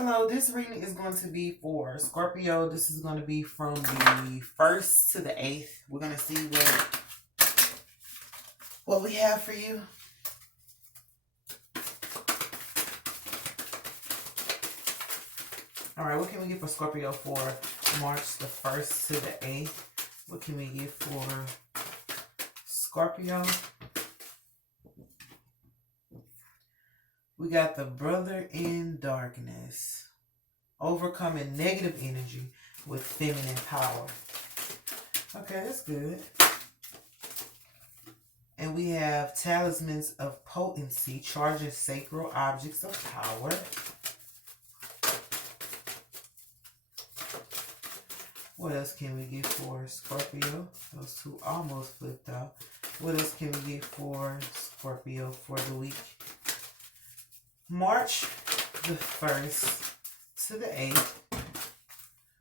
Hello, this reading is going to be for Scorpio. This is going to be from the 1st to the 8th. We're going to see what we have for you. All right, what can we get for Scorpio for March the 1st to the 8th? What can we get for Scorpio? We got the Brother in Darkness. Overcoming negative energy with feminine power. Okay, that's good. And we have Talismans of Potency, charging sacred objects of power. What else can we get for Scorpio? Those two almost flipped out. What else can we get for Scorpio for the week? March the 1st to the 8th,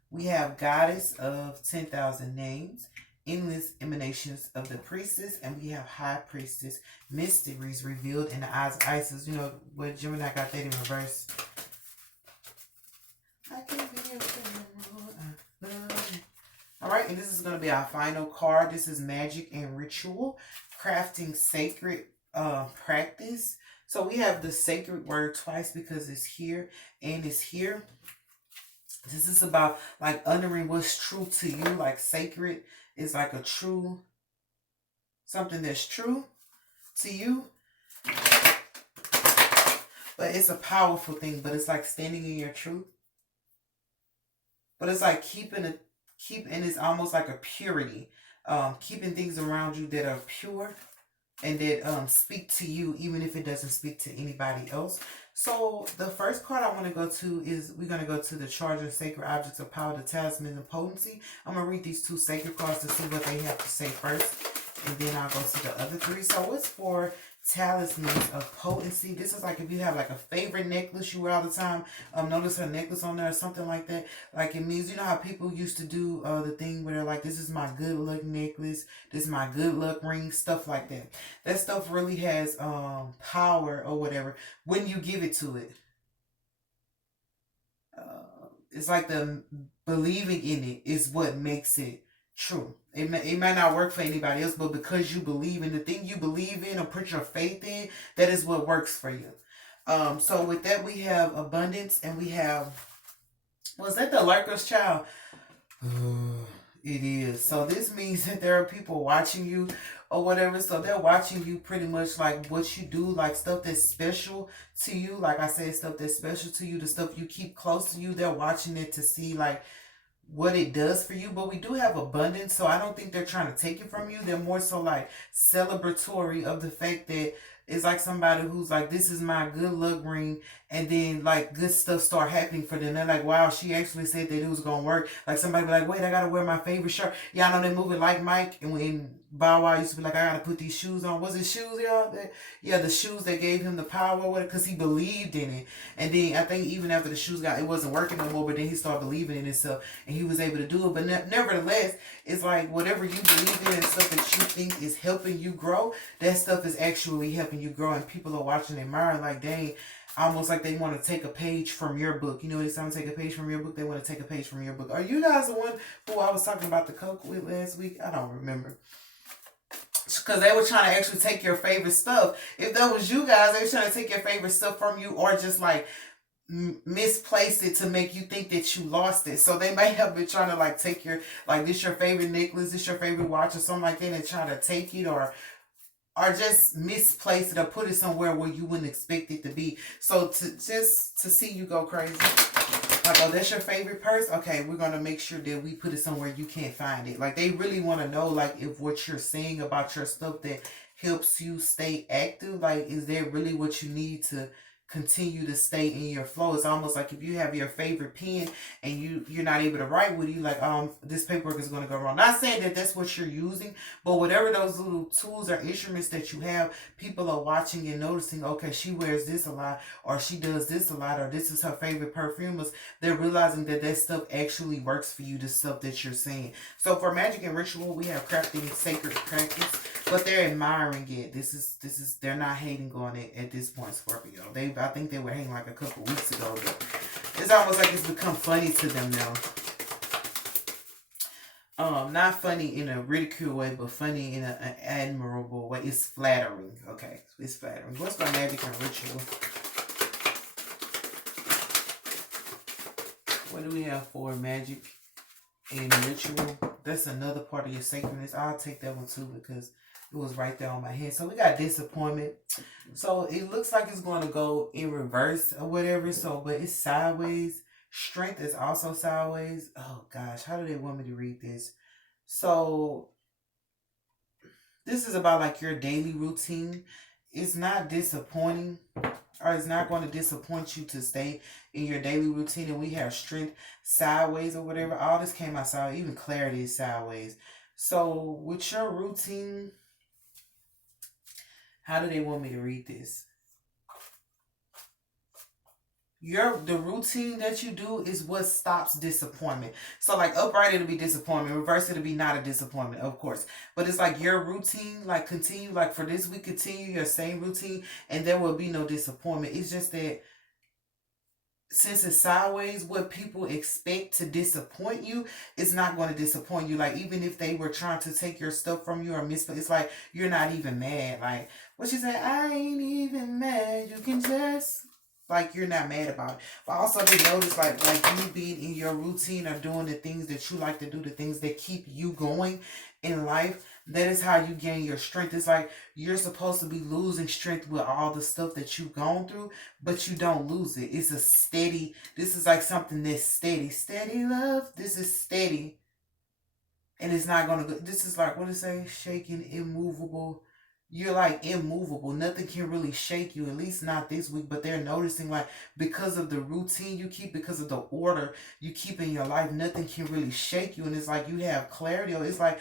we have Goddess of 10,000 Names, Endless Emanations of the Priestess, and we have High Priestess, Mysteries Revealed in the Eyes of Isis. You know, what Gemini got that in reverse. I can be all right, and this is going to be our final card. This is Magic and Ritual, Crafting Sacred Practice. So we have the sacred word twice because it's here and it's here. This is about like honoring what's true to you. Like sacred is like a true, something that's true to you. But it's a powerful thing, but it's like standing in your truth. But it's like keeping it's almost like a purity. Keeping things around you that are pure and that speak to you even if it doesn't speak to anybody else. So the first card I want to go to is, we're going to go to the Charger Sacred Objects of Power, the Talisman and Potency. I'm going to read these two sacred cards to see what they have to say first, and then I'll go to the other three. So it's for Talismans of Potency. This is like if you have like a favorite necklace you wear all the time. Notice her necklace on there or something like that. Like it means, you know how people used to do the thing where they're like, this is my good luck necklace, this is my good luck ring, stuff like that. That stuff really has power or whatever when you give it to it. It's like the believing in it is what makes it true. It may not work for anybody else, but because you believe in the thing you believe in or put your faith in, that is what works for you. So with that, we have abundance, and we have, was that the lurker's child? It is. So this means that there are people watching you or whatever. So they're watching you pretty much like what you do, like stuff that's special to you. Like I said, stuff that's special to you, the stuff you keep close to you. They're watching it to see like what it does for you. But we do have abundance, so I don't think they're trying to take it from you. They're more so like celebratory of the fact that it's like somebody who's like, this is my good luck ring, and then like good stuff start happening for them. They're like, wow, she actually said that it was gonna work. Like somebody be like, wait, I gotta wear my favorite shirt. Y'all know that movie Like Mike, and when Bow Wow used to be like, I gotta put these shoes on. Was it shoes, y'all? Yeah, the shoes that gave him the power with it, because he believed in it. And then I think even after the shoes got, it wasn't working no more, but then he started believing in himself and he was able to do it. But nevertheless, it's like whatever you believe in and stuff that you think is helping you grow, that stuff is actually helping you grow. And people are watching and admiring like, dang, almost like they want to take a page from your book. You know, they sound take a page from your book. They want to take a page from your book. Are you guys the one who I was talking about the Coke with last week? I don't remember. Because they were trying to actually take your favorite stuff. If that was you guys, they were trying to take your favorite stuff from you, or just like misplaced it to make you think that you lost it. So they may have been trying to like take your, like, this your favorite necklace, this your favorite watch or something like that, and try to take it, or just misplace it or put it somewhere where you wouldn't expect it to be. So to see you go crazy. Like, oh, that's your favorite purse? Okay, we're going to make sure that we put it somewhere you can't find it. Like, they really want to know, like, if what you're saying about your stuff that helps you stay active, like, is that really what you need to continue to stay in your flow? It's almost like if you have your favorite pen and you're not able to write with it, you like, this paperwork is going to go wrong. Not saying that that's what you're using, but whatever those little tools or instruments that you have, people are watching and noticing, okay, she wears this a lot, or she does this a lot, or this is her favorite perfumers. They're realizing that that stuff actually works for you, the stuff that you're saying. So for magic and ritual, we have crafting sacred practice, but they're admiring it. This is they're not hating on it at this point, Scorpio. I think they were hating like a couple weeks ago, but It's almost like it's become funny to them now. Not funny in a ridicule way, but funny in an admirable way. It's flattering. Okay, it's flattering. What's my magic and ritual? What do we have for magic and ritual? That's another part of your sacredness. I'll take that one too because it was right there on my head. So we got disappointment. So it looks like it's going to go in reverse or whatever. So, but it's sideways. Strength is also sideways. Oh gosh, how do they want me to read this? So this is about like your daily routine. It's not disappointing, or it's not going to disappoint you to stay in your daily routine. And we have strength sideways or whatever. All this came out sideways. Even clarity is sideways. So with your routine, how do they want me to read this? The routine that you do is what stops disappointment. So like upright it'll be disappointment, reverse it'll be not a disappointment, of course. But it's like your routine, like continue, like for this week, continue your same routine and there will be no disappointment. It's just that since it's sideways, what people expect to disappoint you is not going to disappoint you. Like even if they were trying to take your stuff from you or misplaced, it's like you're not even mad. Like what you say, I ain't even mad. You can just like you're not mad about it. But also they notice like you being in your routine or doing the things that you like to do, the things that keep you going in life. That is how you gain your strength. It's like you're supposed to be losing strength with all the stuff that you've gone through, but you don't lose it. It's a steady, this is like something that's steady. Steady love. This is steady. And it's not going to go. This is like, what does it say? Shaking, immovable. You're like immovable. Nothing can really shake you, at least not this week. But they're noticing like because of the routine you keep, because of the order you keep in your life, nothing can really shake you. And it's like you have clarity. Or it's like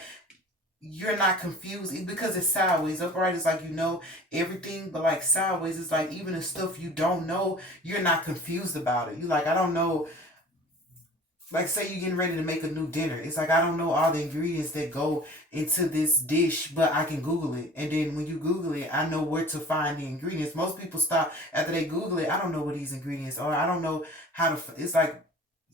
you're not confused because it's sideways. Upright is like you know everything, but like sideways is like even the stuff you don't know, you're not confused about it. You like I don't know. Like say you're getting ready to make a new dinner. It's like I don't know all the ingredients that go into this dish, but I can Google it. And then when you Google it, I know where to find the ingredients. Most people stop after they Google it. I don't know what these ingredients are. I don't know how to. It's like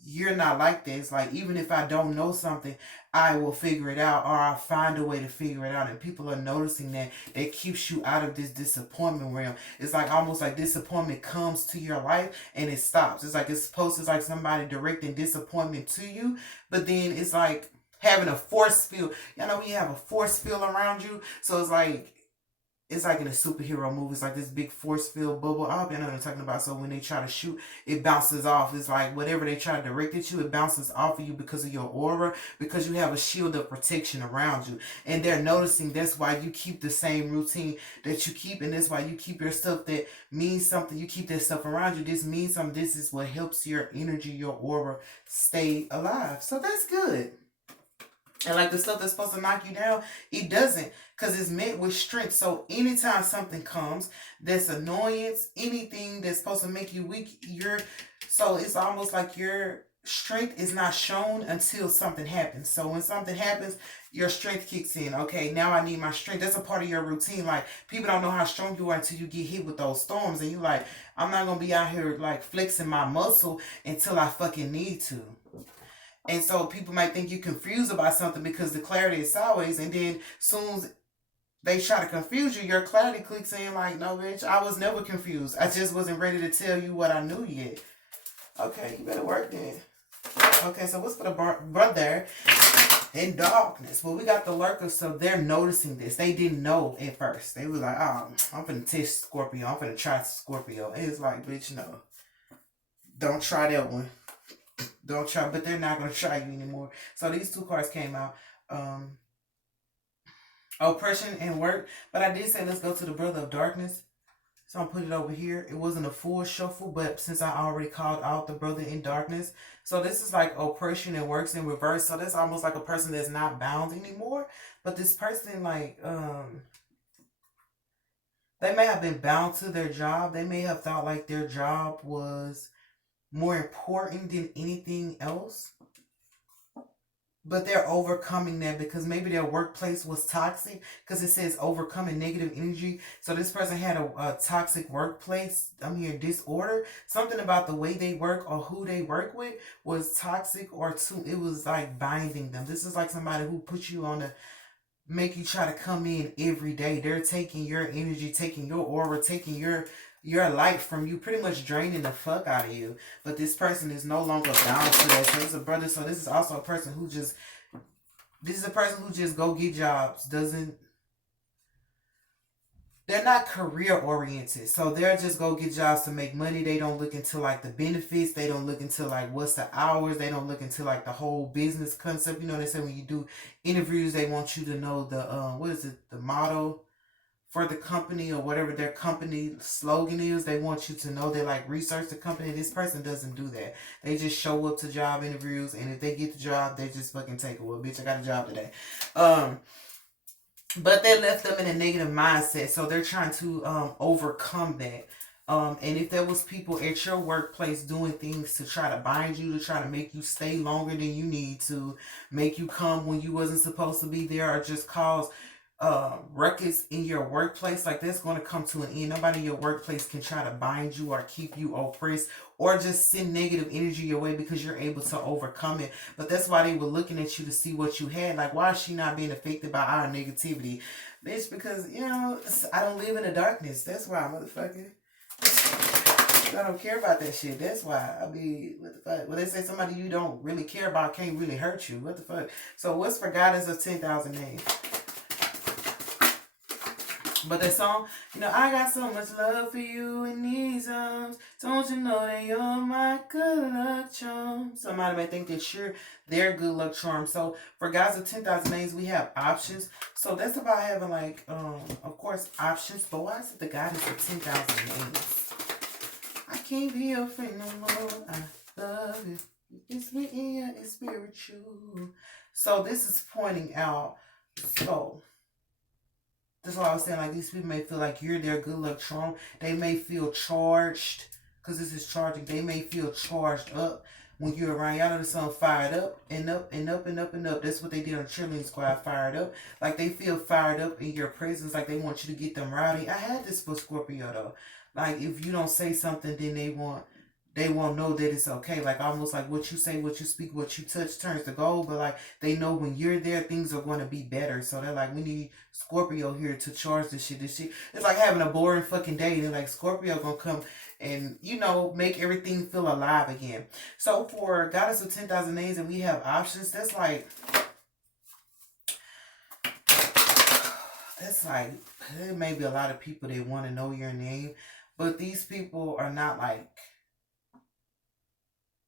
you're not like this. Like even if I don't know something, I will figure it out or I'll find a way to figure it out. And people are noticing that keeps you out of this disappointment realm. It's like almost like disappointment comes to your life and it stops. It's like it's supposed to it's like somebody directing disappointment to you, but then it's like having a force field. You know when you have a force field around you, so it's like in a superhero movie. It's like this big force field bubble. I hope you know what I'm talking about. So when they try to shoot, it bounces off. It's like whatever they try to direct at you, it bounces off of you because of your aura, because you have a shield of protection around you. And they're noticing that's why you keep the same routine that you keep. And that's why you keep your stuff that means something. You keep that stuff around you. This means something. This is what helps your energy, your aura stay alive. So that's good. And like the stuff that's supposed to knock you down, it doesn't. Because it's meant with strength. So anytime something comes that's annoyance, anything that's supposed to make you weak, so it's almost like your strength is not shown until something happens. So when something happens, your strength kicks in. Okay, now I need my strength. That's a part of your routine. Like people don't know how strong you are until you get hit with those storms. And you're like, I'm not gonna be out here like flexing my muscle until I fucking need to. And so people might think you're confused about something because the clarity is sideways, and then soon as they try to confuse you, your clarity clicks in like, no, bitch, I was never confused. I just wasn't ready to tell you what I knew yet. Okay, you better work then. Okay, so what's for the brother in darkness? Well, we got the lurkers, so they're noticing this. They didn't know at first. They was like, oh, I'm finna test Scorpio. I'm finna try Scorpio. And it's like, bitch, no. Don't try that one. Don't try, but they're not going to try you anymore. So these two cards came out. Oppression and work. But I did say let's go to the brother of darkness. So I'm put it over here. It wasn't a full shuffle, but since I already called out the brother in darkness. So this is like oppression and works in reverse. So that's almost like a person that's not bound anymore. But this person like, they may have been bound to their job. They may have thought like their job was more important than anything else. but they're overcoming that because maybe their workplace was toxic, because it says overcoming negative energy. So this person had a toxic workplace, I'm here, disorder. Something about the way they work or who they work with was toxic, or too, it was like binding them. This is like somebody who put you on a, make you try to come in every day. They're taking your energy, taking your aura, taking your light from you, pretty much draining the fuck out of you. But this person is no longer down to that. So it's a brother. So this is also a person who just, this is a person who just go get jobs. Doesn't, they're not career oriented. So they're just go get jobs to make money. They don't look into like the benefits. They don't look into like what's the hours. They don't look into like the whole business concept. You know, they say when you do interviews, they want you to know the what is it, the motto for the company or whatever their company slogan is. They want you to know, they like research the company. This person doesn't do that. They just show up to job interviews, and if they get the job, they just fucking take it. Well, bitch, I got a job today. Um, but they left them in a negative mindset, so they're trying to overcome that. And if there was people at your workplace doing things to try to bind you, to try to make you stay longer than you need to, make you come when you wasn't supposed to be there, or just cause ruckus in your workplace, like that's going to come to an end. Nobody in your workplace can try to bind you or keep you oppressed or just send negative energy your way, because you're able to overcome it. But that's why they were looking at you to see what you had. Like, why is she not being affected by our negativity? Bitch, because, you know, I don't live in the darkness. That's why, motherfucker. I don't care about that shit. That's why. I mean, what the fuck? Well, they say somebody you don't really care about can't really hurt you. What the fuck? So what's for goddess of 10,000 names? But that song, you know, I got so much love for you in these arms. Don't you know that you're my good luck charm? Somebody may think that you're their good luck charm. So for guys with 10,000 names, we have options. So that's about having like, of course, options. But why is it the goddess of 10,000 names? I can't be your friend no more. I love you. It's me and it's spiritual. So this is pointing out. So that's why I was saying, like, these people may feel like you're their good luck charm. They may feel charged, because this is charging. They may feel charged up when you're around. Y'all know the song Fired Up and Up and Up and Up and Up. That's what they did on Cheerleading Squad, Fired Up. Like, they feel fired up in your presence. Like, they want you to get them rowdy. I had this for Scorpio, though. Like, if you don't say something, then they won't know that it's okay. Like, almost like what you say, what you speak, what you touch turns to gold. But like, they know when you're there, things are going to be better. So they're like, we need Scorpio here to charge this shit. This shit, it's like having a boring fucking day. They're like, Scorpio gonna come and, you know, make everything feel alive again. So for goddess of 10,000 names, and we have options, that's like there may be a lot of people that want to know your name, but these people are not like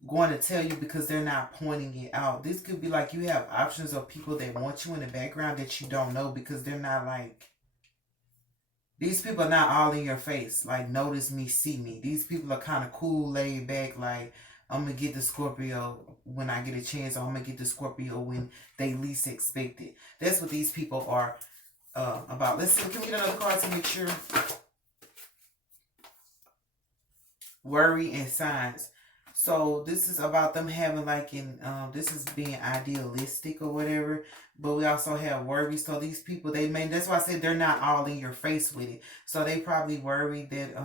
going to tell you because they're not pointing it out. This could be like you have options of people that want you in the background that you don't know, because they're not like, these people are not all in your face. Like, notice me, see me. These people are kind of cool, laid back. Like, I'm going to get the Scorpio when I get a chance. Or I'm going to get the Scorpio when they least expect it. That's what these people are about. Let's see. Can we get another card to make sure? Worry and signs. So this is about them having like this is being idealistic or whatever, but we also have worry. So these people, they may, that's why I said they're not all in your face with it. So they probably worry that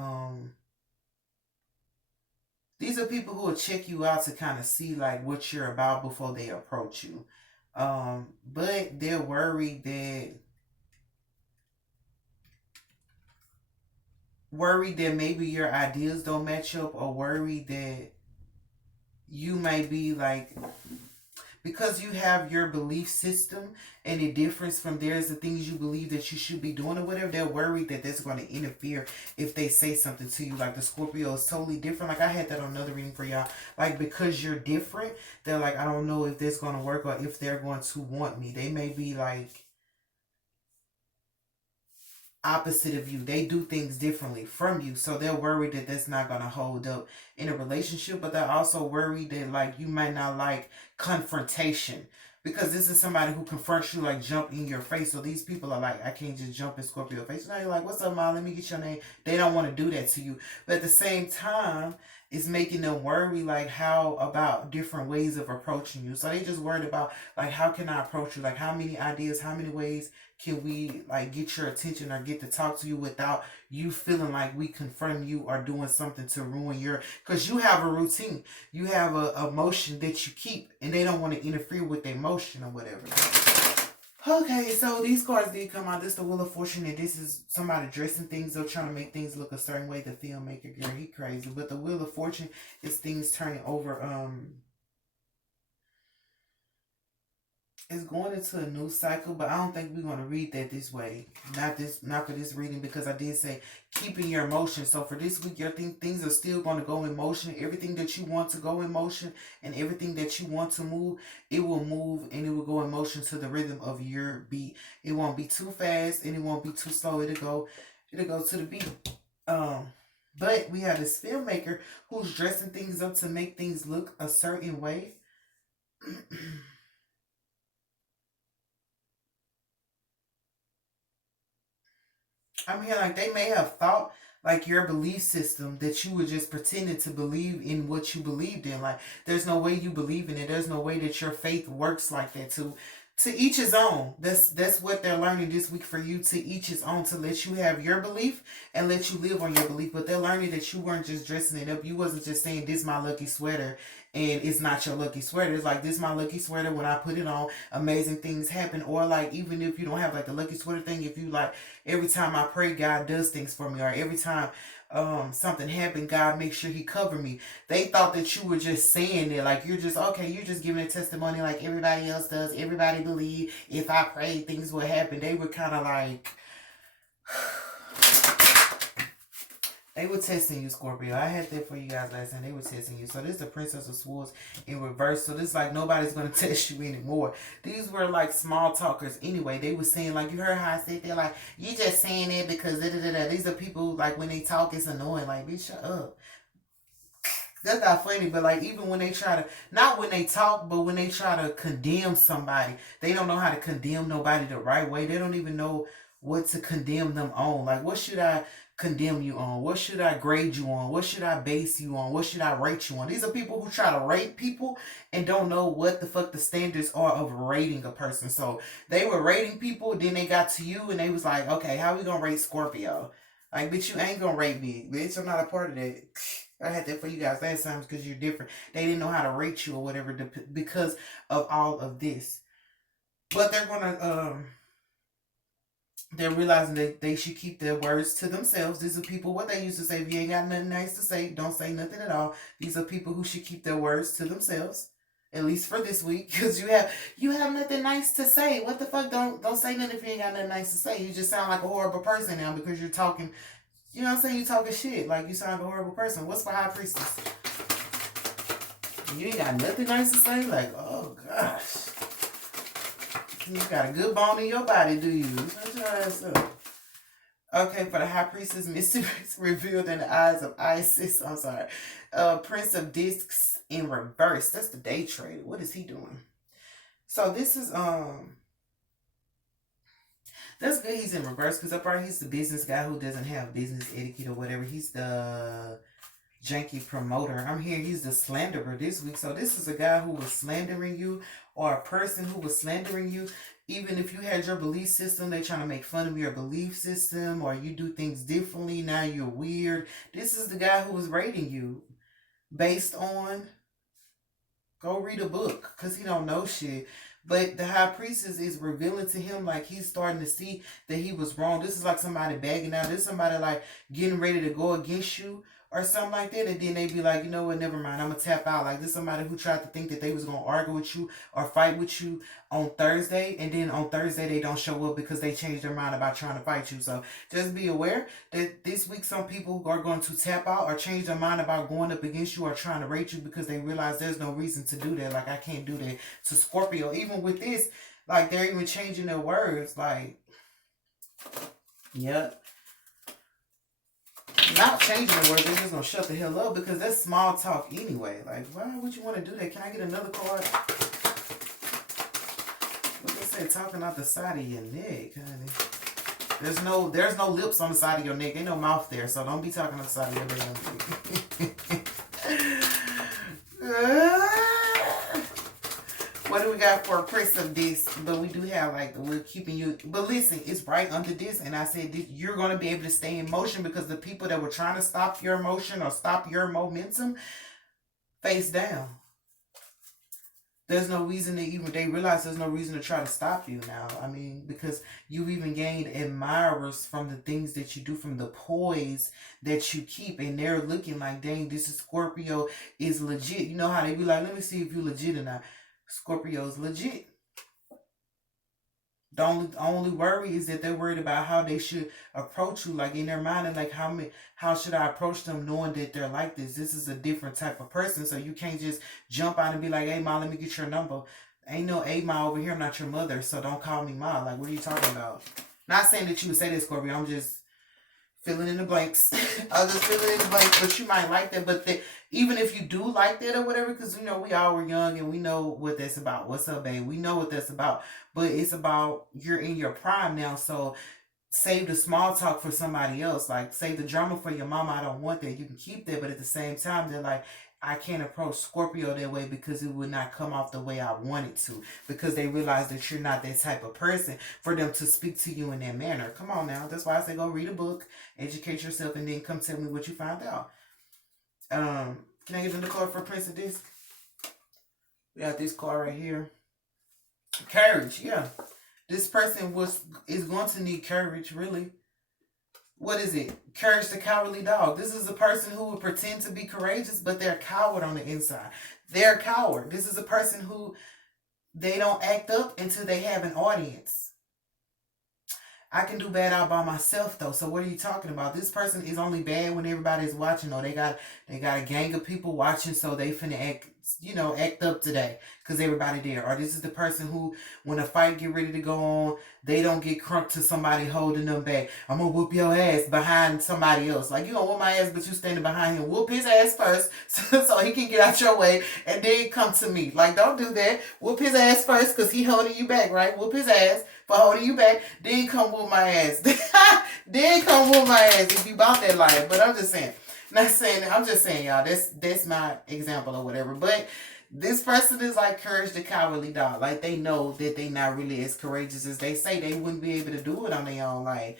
these are people who will check you out to kind of see like what you're about before they approach you. But they're worried that maybe your ideas don't match up, or worried that you may be like, because you have your belief system and it differs from theirs, the things you believe that you should be doing or whatever, they're worried that that's going to interfere if they say something to you. Like the Scorpio is totally different. Like I had that on another reading for y'all. Like, because you're different, they're like, I don't know if this going to work or if they're going to want me. They may be like opposite of you. They do things differently from you, so they're worried that that's not going to hold up in a relationship. But they're also worried that like you might not like confrontation, because this is somebody who confronts you, like jump in your face. So these people are like, I can't just jump in Scorpio face. Now you're like, what's up, Ma? Let me get your name. They don't want to do that to you. But at the same time, It's making them worry, like, how about different ways of approaching you. So they just worried about, like, how can I approach you? Like, how many ideas, how many ways can we, like, get your attention or get to talk to you without you feeling like we confronting you or doing something to ruin your, because you have a routine. You have a motion that you keep, and they don't want to interfere with their motion or whatever. Okay, so these cards did come out. This is the Wheel of Fortune, and this is somebody dressing things up, trying to make things look a certain way. The filmmaker, girl, he crazy. But the Wheel of Fortune is things turning over. It's going into a new cycle, but I don't think we're gonna read that this way. Not for this reading, because I did say keeping your emotions. So for this week, your things are still gonna go in motion. Everything that you want to go in motion, and everything that you want to move, it will move, and it will go in motion to the rhythm of your beat. It won't be too fast, and it won't be too slow. It'll go to the beat. But we have this filmmaker who's dressing things up to make things look a certain way. I'm here, like, they may have thought, like, your belief system, that you were just pretending to believe in what you believed in. Like, there's no way you believe in it. There's no way that your faith works like that. To each his own. That's what they're learning this week for you. To each his own. To let you have your belief and let you live on your belief. But they're learning that you weren't just dressing it up. You wasn't just saying, this is my lucky sweater, and it's not your lucky sweater. It's like, this is my lucky sweater. When I put it on, amazing things happen. Or, like, even if you don't have, like, the lucky sweater thing, if you, like, every time I pray, God does things for me. Or every time something happened, God makes sure he covered me. They thought that you were just saying it, like, you're just giving a testimony like everybody else does. Everybody believe if I pray, things will happen. They were kind of like, they were testing you, Scorpio. I had that for you guys last time. They were testing you. So this is the Princess of Swords in reverse. So this is like, nobody's going to test you anymore. These were like small talkers anyway. They were saying, like, you heard how I said, they're like, you just saying it because da-da-da-da. These are people, like, when they talk, it's annoying. Like, bitch, shut up. That's not funny, but, like, even when they try to, not when they talk, but when they try to condemn somebody, they don't know how to condemn nobody the right way. They don't even know what to condemn them on. Like, what should I condemn you on? What should I grade you on? What should I base you on? What should I rate you on? These are people who try to rate people and don't know what the fuck the standards are of rating a person. So they were rating people, then they got to you and they was like, okay, how we gonna rate Scorpio? Like, bitch, you ain't gonna rate me. Bitch, I'm not a part of that. I had that for you guys last time because you're different. They didn't know how to rate you or whatever because of all of this. But they're realizing that they should keep their words to themselves. These are people, what they used to say, if you ain't got nothing nice to say, don't say nothing at all. These are people who should keep their words to themselves. At least for this week, because you have nothing nice to say. What the fuck? Don't say nothing if you ain't got nothing nice to say. You just sound like a horrible person now because you're talking. You know what I'm saying? You talking shit. Like, you sound like a horrible person. What's for High Priestess? You ain't got nothing nice to say? Like, oh, gosh. You got a good bone in your body, do you? Shut your ass up. Okay, for the High Priestess, mysteries revealed in the eyes of Isis. I'm sorry. Prince of Discs in reverse. That's the day trader. What is he doing? So this is that's good he's in reverse, because up right, he's the business guy who doesn't have business etiquette or whatever. He's the janky promoter. I'm here, he's the slanderer this week. So this is a guy who was slandering you, or a person who was slandering you. Even if you had your belief system, they trying to make fun of your belief system, or you do things differently, now you're weird. This is the guy who was rating you based on, go read a book, because he don't know shit. But the High Priestess is revealing to him, like, he's starting to see that he was wrong. This is like somebody bagging out. This is somebody, like, getting ready to go against you or something like that. And then they be like, you know what, never mind, I'm going to tap out. Like, this is somebody who tried to think that they was going to argue with you or fight with you on Thursday. And then on Thursday, they don't show up because they changed their mind about trying to fight you. So just be aware that this week, some people are going to tap out or change their mind about going up against you or trying to rate you because they realize there's no reason to do that. Like, I can't do that to Scorpio. Even with this, like, they're even changing their words. Like, yep. Not changing the words, they're just gonna shut the hell up because that's small talk anyway. Like, why would you want to do that? Can I get another card? What they say, talking out the side of your neck, honey. There's no lips on the side of your neck. Ain't no mouth there, so don't be talking on the side of your neck. got for a Prince of this, but we do have like we're keeping you. But listen, it's right under this, and I said this, you're gonna be able to stay in motion because the people that were trying to stop your motion or stop your momentum, face down. There's no reason to even, they realize there's no reason to try to stop you now. I mean, because you've even gained admirers from the things that you do, from the poise that you keep, and they're looking like, dang, this is Scorpio is legit. You know how they be like, let me see if you legit or not. Scorpio's legit. The only worry is that they're worried about how they should approach you, like in their mind, and like how should I approach them, knowing that they're like this. This is a different type of person, so you can't just jump out and be like, "Hey, ma, let me get your number." Ain't no "Hey, ma" over here. I'm not your mother, so don't call me ma. Like, what are you talking about? Not saying that you would say this, Scorpio. I'm just filling in the blanks. I was just filling in the blanks, but you might like that. But even if you do like that or whatever, because you know we all were young and we know what that's about. What's up, babe? We know what that's about. But it's about, you're in your prime now, so save the small talk for somebody else. Like, save the drama for your mama. I don't want that. You can keep that, but at the same time, they're like, I can't approach Scorpio that way because it would not come off the way I want it to. Because they realize that you're not that type of person for them to speak to you in that manner. Come on now. That's why I say go read a book, educate yourself, and then come tell me what you found out. Can I give them the card for Prince of this? We got this card right here. Courage, yeah. This person is going to need courage, really. What is it? Courage the cowardly dog. This is a person who would pretend to be courageous, but they're a coward on the inside. They're a coward. This is a person who, they don't act up until they have an audience. I can do bad all by myself though. So what are you talking about? This person is only bad when everybody's watching. Or they got a gang of people watching, so they finna act up today because everybody there. Or this is the person who, when a fight get ready to go on, they don't get crunked to somebody holding them back. I'm gonna whoop your ass behind somebody else. Like, you gonna whoop my ass, but you standing behind him. Whoop his ass first so he can get out your way, and then come to me. Like, don't do that. Whoop his ass first because he holding you back, right? Whoop his ass for holding you back. Then come whoop my ass. Then come whoop my ass if you bought that life. But I'm just saying. Not saying that. I'm just saying, y'all. That's my example or whatever. But this person is like Courage the cowardly dog. Like, they know that they not really as courageous as they say. They wouldn't be able to do it on their own. Like,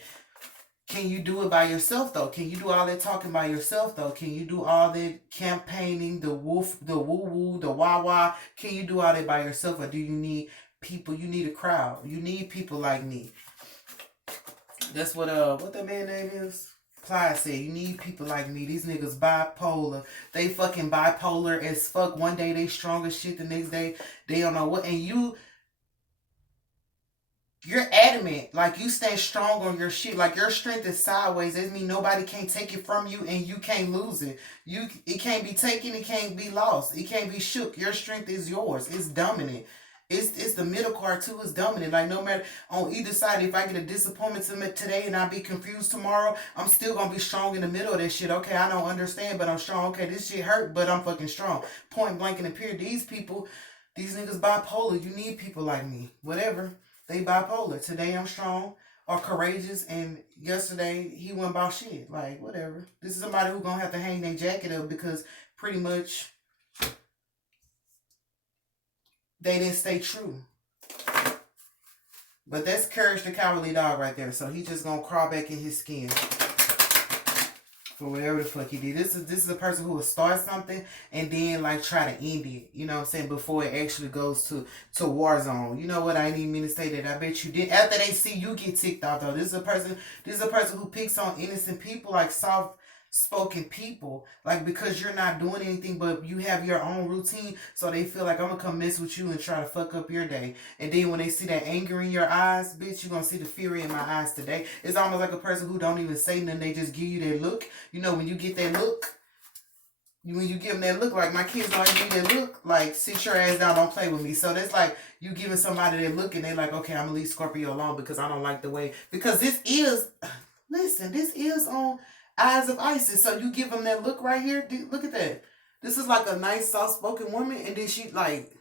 can you do it by yourself though? Can you do all that talking by yourself though? Can you do all that campaigning, the woo woo, the wah wah? Can you do all that by yourself, or do you need people? You need a crowd. You need people like me. That's what that man name is? Clyde said, you need people like me. These niggas bipolar. They fucking bipolar as fuck. One day they strong as shit, the next day they don't know what. And you're adamant. Like, you stay strong on your shit. Like, your strength is sideways. That means nobody can't take it from you, and you can't lose it. It can't be taken. It can't be lost. It can't be shook. Your strength is yours. It's dominant. It's the middle card too. Is dominant. Like, no matter on either side, if I get a disappointment today and I be confused tomorrow, I'm still gonna be strong in the middle of that shit. Okay, I don't understand, but I'm strong. Okay, this shit hurt, but I'm fucking strong. Point blank and period. These niggas bipolar. You need people like me. Whatever. They bipolar. Today I'm strong or courageous, and yesterday he went about shit. Like, whatever. This is somebody who gonna have to hang their jacket up because pretty much they didn't stay true. But that's Courage the cowardly dog right there. So he just gonna crawl back in his skin for whatever the fuck he did. This is a person who will start something and then like try to end it. You know what I'm saying? Before it actually goes to war zone. You know what? I didn't even mean to say that. I bet you did. After they see you get ticked off though. This is a person who picks on innocent people, like soft spoken people, like, because you're not doing anything but you have your own routine, so they feel like I'm gonna come mess with you and try to fuck up your day. And then when they see that anger in your eyes, bitch, you're gonna see the fury in my eyes today. It's almost like a person who don't even say nothing, they just give you that look. You know, when you get that look, when you give them that look, like my kids don't give me that look, like, sit your ass down, don't play with me. So that's like you giving somebody that look and they're like, okay, I'm gonna leave Scorpio alone because I don't like the way, because this is on Eyes of Isis. So you give them that look right here. Look at that. This is like a nice, soft-spoken woman, and then she like,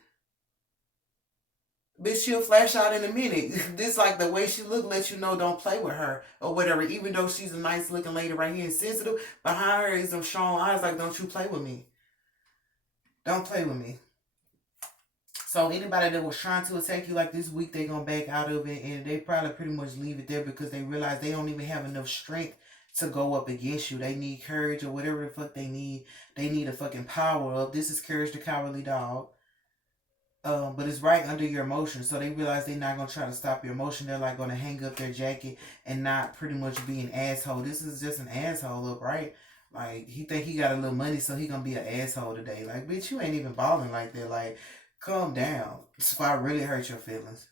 bitch, she'll flash out in a minute. This, like, the way she look lets you know don't play with her or whatever. Even though she's a nice-looking lady right here and sensitive, behind her is some strong eyes like, don't you play with me. Don't play with me. So anybody that was trying to attack you like this week, they gonna back out of it, and they probably pretty much leave it there because they realize they don't even have enough strength to go up against you. They need courage or whatever the fuck they need. They need a fucking power up. This is Courage the Cowardly Dog. But it's right under your emotion. So they realize they're not gonna try to stop your emotion. They're like gonna hang up their jacket and not pretty much be an asshole. This is just an asshole up, right? Like he think he got a little money, so he gonna be an asshole today. Like, bitch, you ain't even balling like that. Like, calm down. So I really hurt your feelings.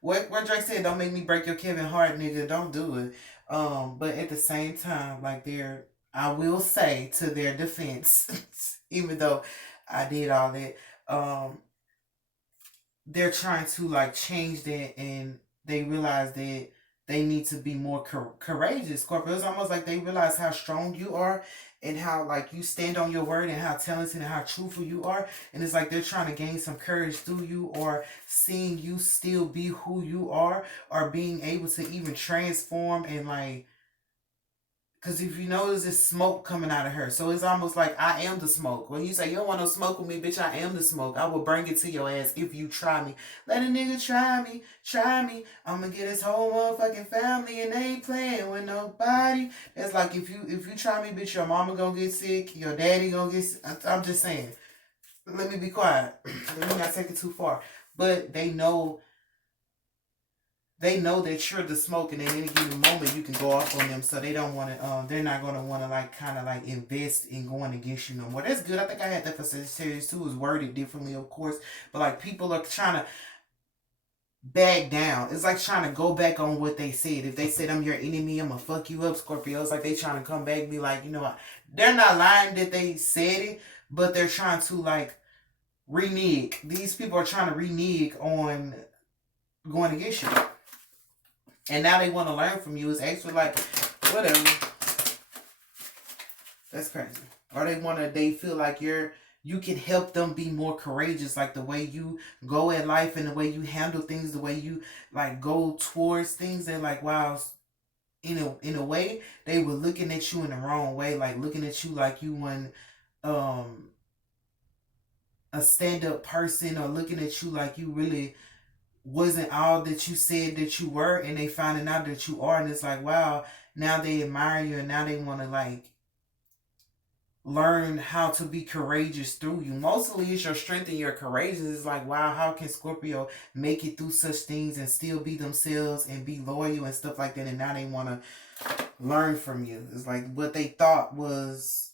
What Drake said, don't make me break your Kevin Hart, nigga. Don't do it. But at the same time, like I will say to their defense, even though I did all that, they're trying to like change that, and they realize that they need to be more courageous. Scorpio, it's almost like they realize how strong you are and how like you stand on your word and how talented and how truthful you are, and it's like they're trying to gain some courage through you, or seeing you still be who you are, or being able to even transform and like, because if you notice, it's smoke coming out of her. So it's almost like I am the smoke. When you say you don't want no smoke with me, bitch, I am the smoke. I will bring it to your ass if you try me. Let a nigga try me, try me. I'm gonna get his whole motherfucking family and they ain't playing with nobody. It's like if you try me, bitch, your mama gonna get sick, your daddy gonna get sick. I'm just saying. Let me be quiet. Let me not take it too far. But they know that you're the smoke, and at any given moment you can go off on them. So they don't want to. They're not going to want to like kind of like invest in going against you no more. That's good. I think I had that for Sagittarius too. It's worded differently, of course, but like people are trying to back down. It's like trying to go back on what they said. If they said I'm your enemy, I'm gonna fuck you up, Scorpio. It's like they trying to come back and be like, you know what? They're not lying that they said it, but they're trying to like renege. These people are trying to renege on going against you. And now they want to learn from you. It's actually like, whatever. That's crazy. Or they feel like you can help them be more courageous, like the way you go at life and the way you handle things, the way you like go towards things. They're like, wow, in a way, they were looking at you in the wrong way, like looking at you like you weren't a stand-up person, or looking at you like you really wasn't all that you said that you were, and they finding out that you are, and it's like, wow, now they admire you, and now they want to like learn how to be courageous through you. Mostly it's your strength and your courageous. It's like, wow, how can Scorpio make it through such things and still be themselves and be loyal and stuff like that, and now they want to learn from you. It's like what they thought was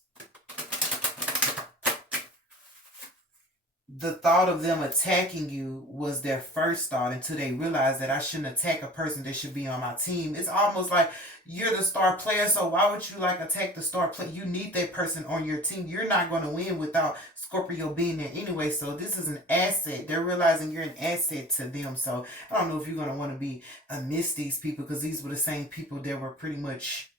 the thought of them attacking you was their first thought, until they realized that I shouldn't attack a person that should be on my team. It's almost like you're the star player, so why would you like attack the star player? You need that person on your team. You're not going to win without Scorpio being there anyway, so this is an asset. They're realizing you're an asset to them. So I don't know if you're going to want to be amidst these people, because these were the same people that were pretty much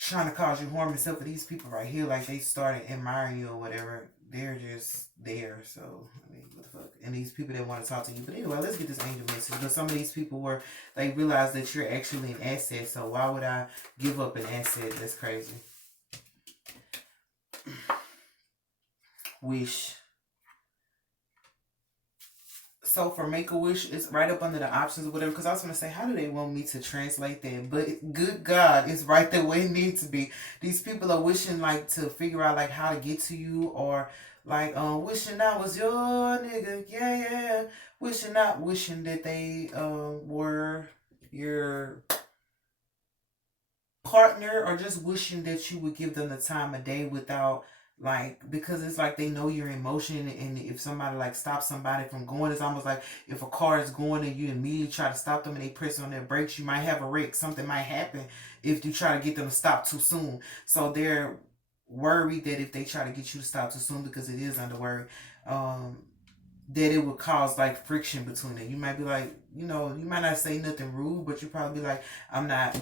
trying to cause you harm, except for these people right here, like they started admiring you or whatever. They're just there. So I mean, what the fuck? And these people that want to talk to you. But anyway, let's get this angel message. But some of these people were, they realized that you're actually an asset. So why would I give up an asset? That's crazy. Wish. So for Make-A-Wish, it's right up under the options or whatever, because I was going to say, how do they want me to translate that? But good God, it's right there where it needs to be. These people are wishing like to figure out like how to get to you, or like wishing I was your nigga, yeah. Wishing that they were your partner, or just wishing that you would give them the time of day without like, because it's like they know your emotion, and if somebody like stops somebody from going, it's almost like if a car is going and you immediately try to stop them and they press on their brakes, you might have a wreck. Something might happen if you try to get them to stop too soon. So they're worried that if they try to get you to stop too soon, because it is under worry, that it would cause like friction between them. You might be like, you might not say nothing rude, but you probably be like, I'm not,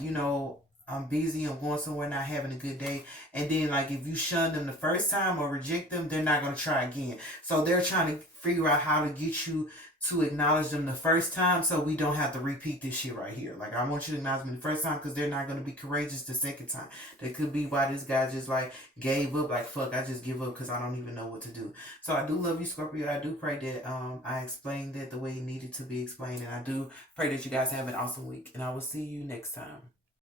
I'm busy, I'm going somewhere, not having a good day. And then like if you shun them the first time or reject them, they're not going to try again. So they're trying to figure out how to get you to acknowledge them the first time so we don't have to repeat this shit right here. Like, I want you to acknowledge me the first time because they're not going to be courageous the second time. That could be why this guy just like gave up. Like, fuck, I just give up because I don't even know what to do. So I do love you, Scorpio. I do pray that I explained it the way it needed to be explained. And I do pray that you guys have an awesome week. And I will see you next time.